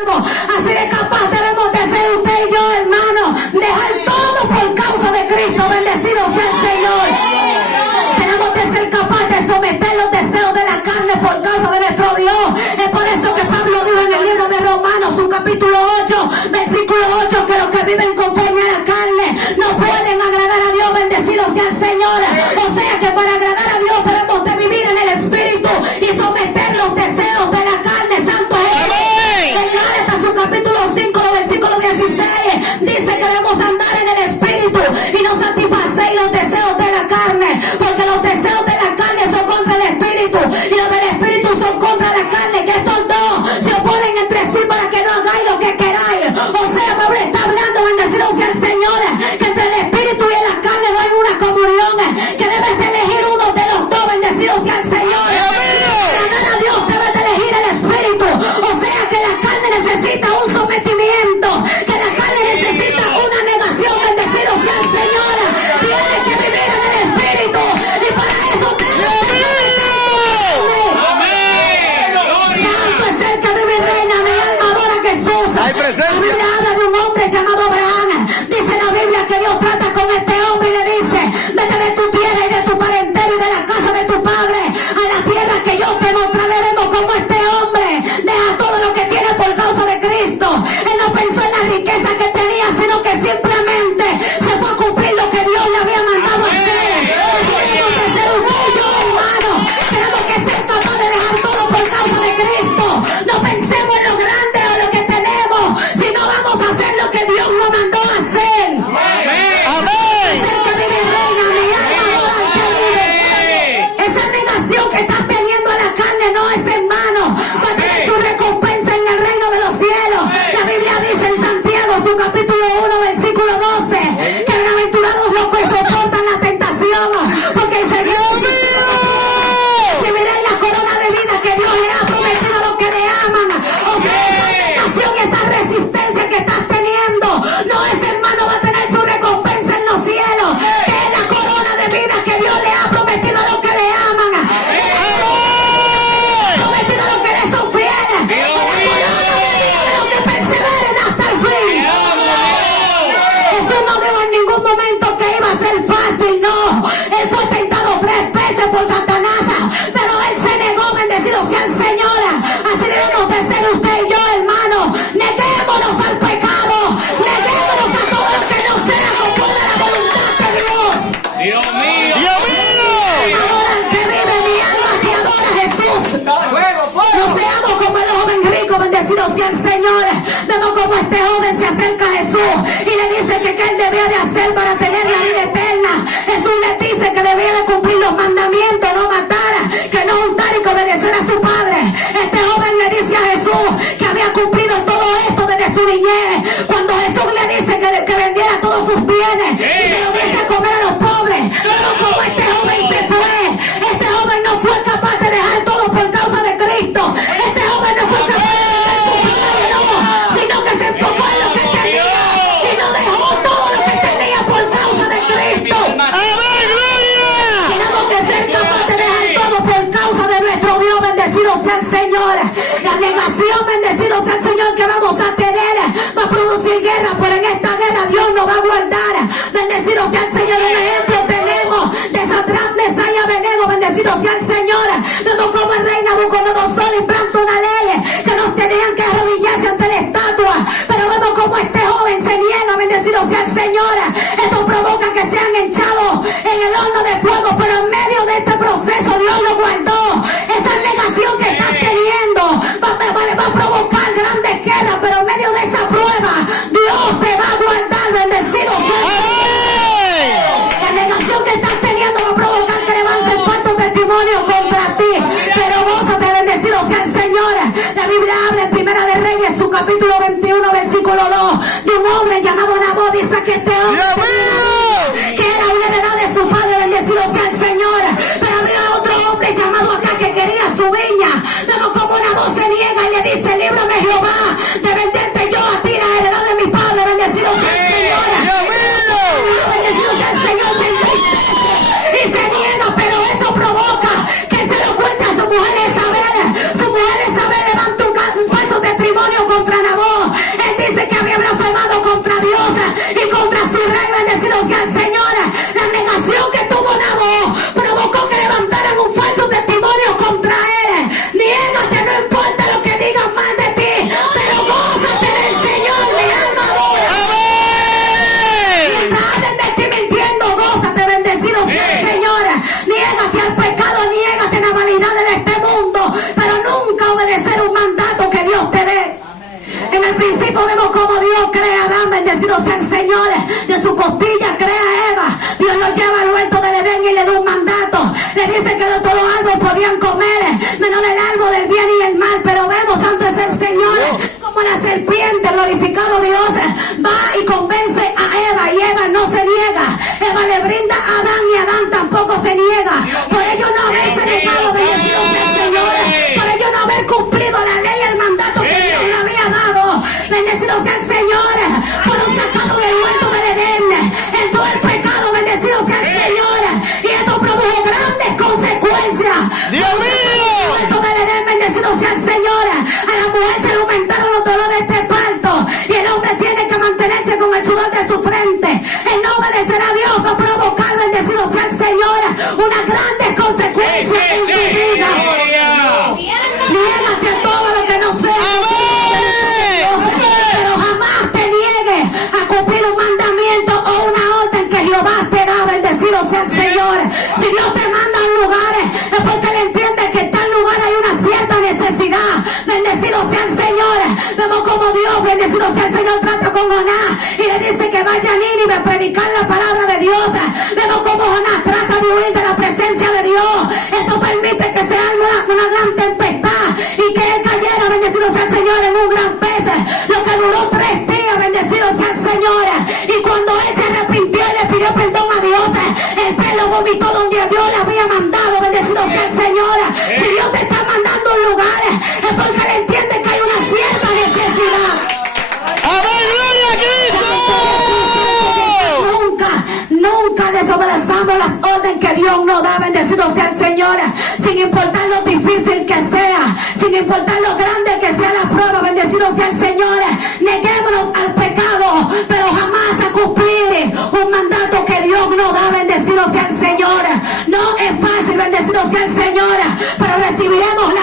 Así de capaz debemos de ser usted y yo, hermano. Dejar todo por causa de Cristo. Bendecido sea el Señor. Tenemos que ser capaces de someter los deseos de la carne por causa de nuestro Dios. Es por eso que Pablo dijo en el libro de Romanos, su capítulo 8, versículo 8, que los que viven conforme a la carne no pueden agradar a Dios. Bendecido sea el Señor. O sea que para agradar a Dios debemos de vivir en el Espíritu y someter los deseos de la carne. Santo Jesús. En Gálatas, su capítulo 5, versículo 16, dice que debemos andar en el Espíritu y no satisfacer los deseos de la carne, porque los deseos de la carne son contra el Espíritu y los del Espíritu son contra la carne, que estos dos se oponen entre sí para que no hagáis lo que queráis. O sea, Pablo está hablando, bendecido sea el Señor, que entre el Espíritu y la carne no hay una comunión, que debes de elegir uno de los dos. Bendecido sea el Señor. Para agradar a Dios debes de elegir el Espíritu. O sea que la carne necesita un sometimiento, que la carne necesita una negación. Bendecido sea el Señor. Tienes que vivir en el Espíritu y para eso debes de Santo es el que vive y reina. Mi alma adora a Jesús. Hay presencia. La Biblia habla de un hombre llamado Abraham. Dice la Biblia que Dios trata con este hombre y le dice: vete de tu tierra y de tu parentela y de la casa de tu padre a la tierra que yo te mostraré. Vemos como este hombre deja todo lo que tiene por causa de Cristo. Él no pensó en la riqueza que tenía, sino que simplemente se fue a cumplir lo que Dios le había mandado a hacer. Así tenemos que ser orgullosos, hermano. Tenemos que ser capaces de dejar todo por causa de Cristo. No pensemos en lo grande o lo que tenemos, sino vamos a hacer lo que Dios nos mandó a hacer. Es el que vive y reina. Mi alma adora al que vive. Esa negación que estás teniendo a la carne no es, hermano, va a tener su recompensa en el reino de los cielos. La Biblia dice en Santiago, su capítulo 1, versículo 12, que bienaventurados los que soportan la tentación, porque el Señor recibirá la corona de vida que Dios le ha prometido a los que le aman. O sea, esa negación y esa resistencia que estás teniendo no es, hermano, va a tener su recompensa en los cielos, que es la corona de vida que Dios le ha prometido a los que le aman. Prometido a los que le son fieles. Es la corona de vida de los que perseveren hasta el fin. Jesús no dijo en ningún momento que iba a ser fácil, no. Él fue tentado 3 veces por Satanás, pero él se negó. Bendecido sea el Señor. Así debemos de ser usted y yo, hermano. Neguémonos al pecado, neguémonos a todo lo que no sea conforme a la voluntad de Dios. Dios mío. Adora al que vive. Mi alma te adora, Jesús. No seamos como el joven rico. Bendecido sea el Señor. Vemos como este joven se acerca a Jesús y le dice que él debía de hacer para tener la vida eterna. Jesús le dice que debía de cumplir los mandamientos: no matar, que no hurtar y que obedecer a su padre. Este joven le dice a Jesús que había cumplido todo esto desde su niñez. Cuando Jesús le dice que vendiera todos sus bienes y se lo dice a comer a los pobres. Pero como este joven se fue, este joven no fue capaz de dejar todo por causa de Cristo. Este joven no fue capaz de dejar su padre, no, sino que se enfocó en lo que tenía y no dejó todo lo que tenía por causa de Cristo. Tenemos que ser capaces de dejar todo por causa de nuestro Dios. Bendecido sea el Señor. La negación, bendecido sea el Señor, que vamos a tener va a producir guerra, pero en esta guerra Dios nos va a guardar. Bendecido sea el Señor. Un ejemplo tenemos de Sadrach, Mesach y Abednego. Bendecido sea el Señor. Vemos como el rey Nabucodonosor implanta una ley que nos tenían que arrodillarse ante la estatua, pero vemos como este joven se niega. Bendecido sea el Señor. Esto provoca que sean echados en el horno de fuego, pero en medio de este proceso Dios lo guardó. Esa negación que estás teniendo va a provocar grandes guerras, pero en medio de esa prueba Dios te va a guardar. Bendecido sea el Señor. La negación que estás teniendo va a provocar que levanten falso testimonio contra ti, pero gózate. Bendecido sea el Señor. La Biblia habla en Primera de Reyes, su capítulo 21, versículo 2, de un hombre llamado Nabot. Dice que este hombre que era una heredad de su padre. Bendecido sea el Señor. Pero había otro hombre llamado acá que quería su viña. Vemos como Nabot se niega y le dice: líbrame, Jehová, de venderte yo a ti la heredad de mi padre. Bendecido sea el Señor. Bendecido sea el Señor. Se entristece y se niega, pero esto provoca que él se lo cuente a su mujer Isabel. Su mujer Isabel levanta un falso testimonio contra Nabot. que de todo árbol podían comer, menos del árbol del bien y el mal. Pero vemos antes el Señor como la serpiente, glorificado Dios, va y convence a Eva, y Eva no se niega. Eva le brinda a Adán y Adán tampoco se niega. Por ello no haberse negado, bendecido sea el Señor. Por ello no haber cumplido la ley y el mandato que Dios le había dado. Bendecido sea el Señor. Fueron sacados del huerto del Edén. Entró el pecado, bendecido sea el Señor. Y esto produjo grandes consecuencias. ¡Dios mío! El huerto del Edén, bendecido sea el Señor. A la mujer se le aumentaron los dolores de parto. Y el hombre tiene que mantenerse con el sudor de su frente. El no obedecer a Dios va a provocar, bendecido sea el Señor, unas grandes consecuencias en tu vida. Niégate a todo lo que no sea. Pero jamás te niegues a cumplir un mandamiento o una orden que Jehová te da, bendecido sea el Señor. Si Dios te manda a un lugar, es porque Él entiende que en tal lugar hay una cierta necesidad. Bendecido sea el Señor. Vemos como Dios, bendecido sea el Señor, trata con Jonás y le dice que vaya a Nínive a predicar la palabra de Dios. Vemos como Jonás trata de huir de la presencia de Dios. Esto permite que se arme una gran tempestad y que él cayera, bendecido sea el Señor, en un gran pez, lo que duró 3 días, bendecido sea el Señor. Y cuando él se arrepintió y le pidió perdón a Dios, el pez lo vomitó donde Dios le había mandado, bendecido sea el Señor. Si Dios te está mandando a un lugar, es porque él entiende que hay una cierta necesidad. ¡Amén, gloria a Cristo! Nunca desobedezamos las órdenes que Dios nos da, bendecido sea el Señor, sin importar lo difícil que sea, sin importar lo grande que sea la prueba, bendecido sea el Señor. Neguémonos al pecado, pero jamás a cumplir un mandato que Dios nos da, bendecido sea el Señor. No es fácil, bendecido sea el Señor, pero recibiremos